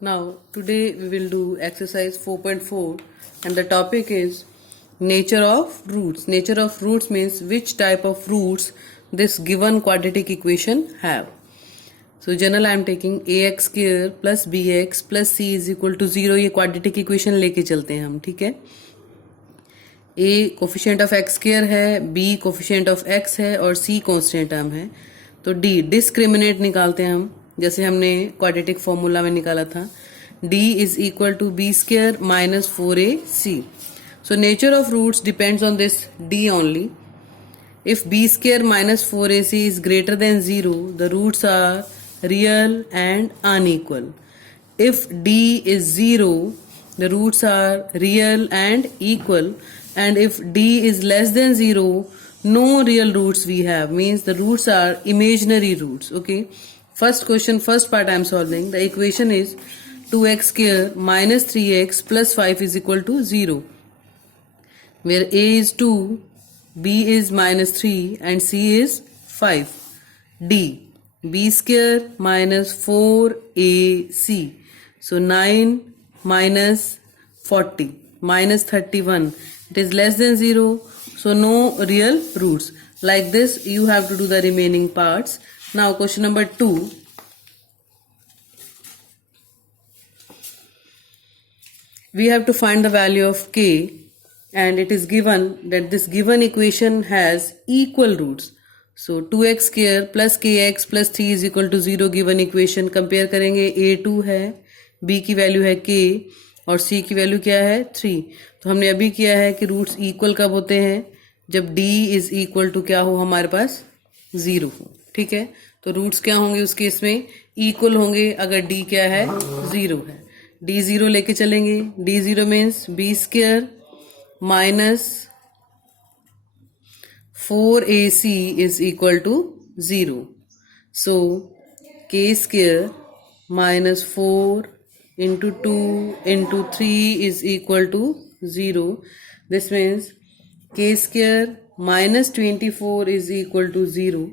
Now, today we will do exercise 4.4 and the topic is nature of roots. Nature of roots means which type of roots this given quadratic equation have. So, general I am taking ax square plus bx plus c is equal to 0 ये quadratic equation लेके चलते हैं हम, ठीक है. a coefficient of x square है, b coefficient of x है और c कांस्टेंट टर्म है. तो d डिस्क्रिमिनेट निकालते हैं हम जैसे हमने क्वाड्रेटिक फॉर्मूला में निकाला था. d is equal to B square minus 4ac. So nature of roots depends on this d only. If b square minus 4ac is greater than 0, the roots are real and unequal. If d is 0, the roots are real and equal. And if d is less than 0, no real roots we have, means the roots are imaginary roots. Okay. First question, first part I am solving. The equation is 2x square minus 3x plus 5 is equal to 0. Where a is 2, b is minus 3 and c is 5. D, b square minus 4ac. So 9 minus 40 minus 31. It is less than 0. So no real roots. Like this you have to do the remaining parts. Now question number 2. We have to find the value of k. And it is given that this given equation has equal roots. So 2x square plus kx plus 3 is equal to 0 given equation. Compare करेंगे a2 है, b की value है k और c की value क्या है 3. तो हमने अभी किया है कि रूट्स इक्वल कब होते हैं, जब d इज इक्वल टू क्या हो हमारे पास 0 हो. ठीक है, तो रूट्स क्या होंगे उस केस में इक्वल होंगे अगर d क्या है 0 है. d 0 लेके चलेंगे. d 0 means b square minus 4ac is equal to 0. So k square minus 4 into 2 into 3 is equal to 0. This means k square minus 24 is equal to 0.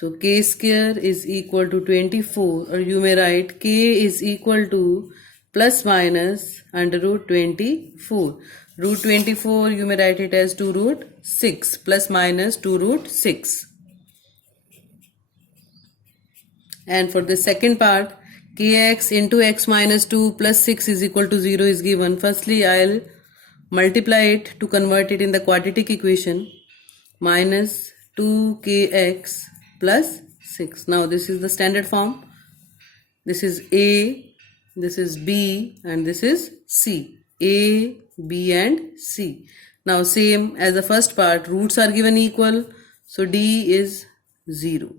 So k square is equal to 24, or you may write k is equal to plus minus under root 24. Root 24 you may write it as 2 root 6 plus minus 2 root 6. And for the second part, kx into x minus 2 plus 6 is equal to 0 is given. Firstly I'll multiply it to convert it in the quadratic equation. Minus 2kx plus 6. Now this is the standard form. This is a, this is b and this is c. A, b and c. Now same as the first part, roots are given equal, so d is 0.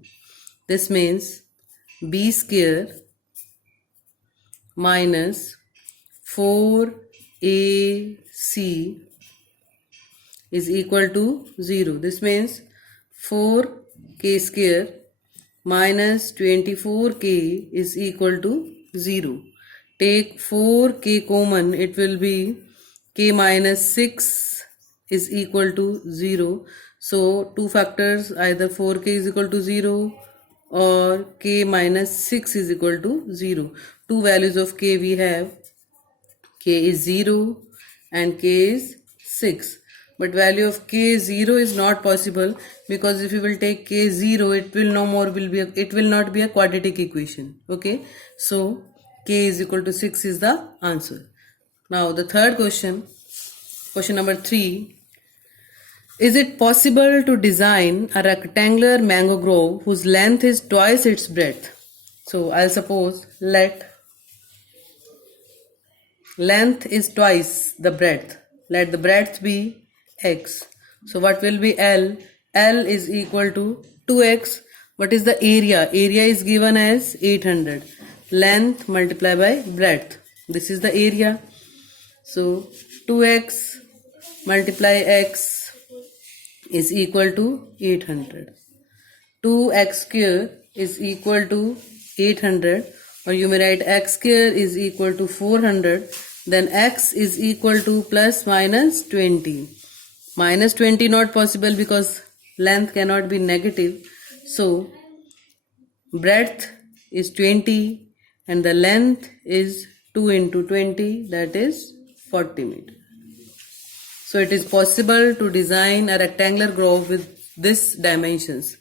This means b square minus 4ac is equal to 0. This means 4k square minus 24k is equal to 0. Take 4k common, it will be k minus 6 is equal to 0. So two factors, either 4k is equal to 0 or k minus 6 is equal to 0. Two values of k we have, k is 0 and k is 6. But value of k 0 is not possible, because if you will take k 0, it will not be a quadratic equation. Okay, so k is equal to 6 is the answer. Now the third question, question number 3. Is it possible to design a rectangular mango grove whose length is twice its breadth? So I'll suppose let length is twice the breadth. Let the breadth be x. So what will be L? L is equal to 2x. What is the area? Area is given as 800. Length multiplied by breadth. This is the area. So 2x multiply x is equal to 800. 2x square is equal to 800, or you may write x square is equal to 400. Then x is equal to plus minus 20. Minus 20 not possible because length cannot be negative. So breadth is 20 and the length is 2 into 20, that is 40 meters. So it is possible to design a rectangular grove with this dimensions.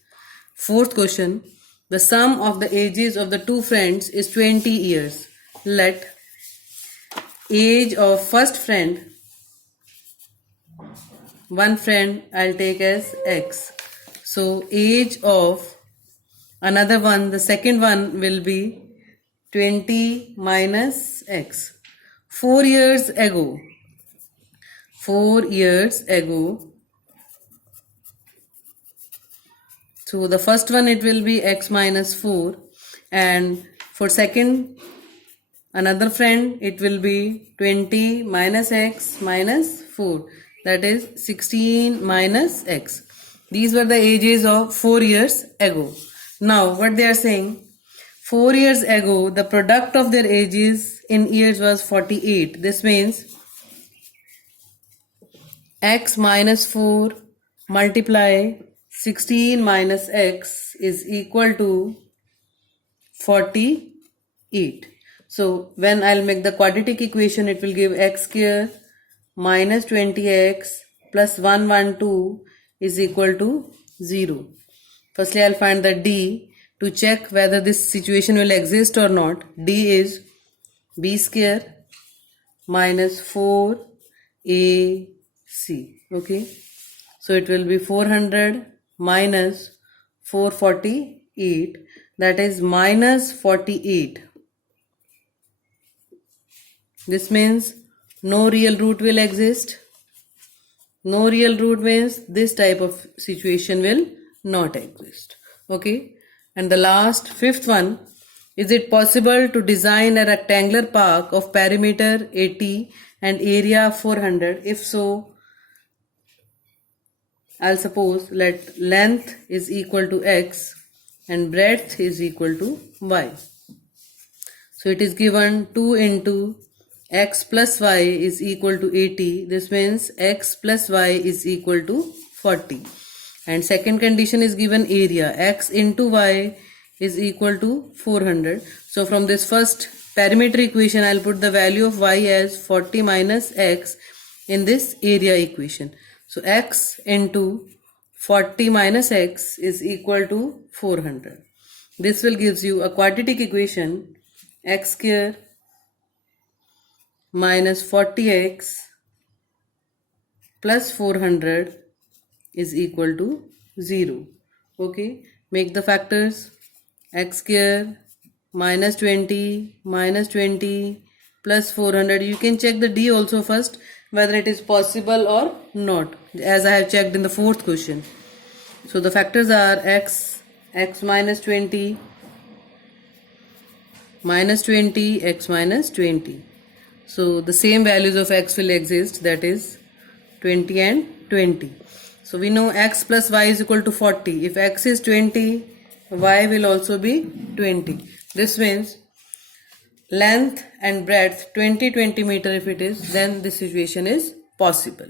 Fourth question. The sum of the ages of the two friends is 20 years. Let age of first friend, one friend I'll take as X. So age of another one, the second one will be 20 minus X. 4 years ago. 4 years ago. So the first one it will be X minus 4, and for second another friend it will be 20 minus X minus 4, that is 16 minus X. These were the ages of 4 years ago. Now what they are saying, 4 years ago the product of their ages in years was 48. This means X minus 4 multiply 16 minus X is equal to 48. So when I'll make the quadratic equation, it will give X square minus 20X plus 112 is equal to 0. Firstly, I'll find the D to check whether this situation will exist or not. D is B square minus 4AC. Okay. So it will be 400 minus 448, that is minus 48. This means no real root will exist. No real root means this type of situation will not exist. Okay. And the last, fifth one, is it possible to design a rectangular park of perimeter 80 and area 400? If so, I'll suppose let length is equal to X and breadth is equal to Y. So it is given 2 into X plus Y is equal to 80. This means X plus Y is equal to 40. And second condition is given area. X into Y is equal to 400. So from this first perimeter equation, I'll put the value of Y as 40 minus X in this area equation. So X into 40 minus X is equal to 400. This will gives you a quadratic equation, X square minus 40X plus 400 is equal to 0. Okay, make the factors. X square minus 20 plus 400. You can check the D also first, whether it is possible or not, as I have checked in the fourth question. So the factors are X minus 20, X minus 20. So the same values of X will exist, that is 20 and 20. So we know X plus Y is equal to 40. If X is 20, Y will also be 20. This means length and breadth 20 meter if it is, then this situation is possible.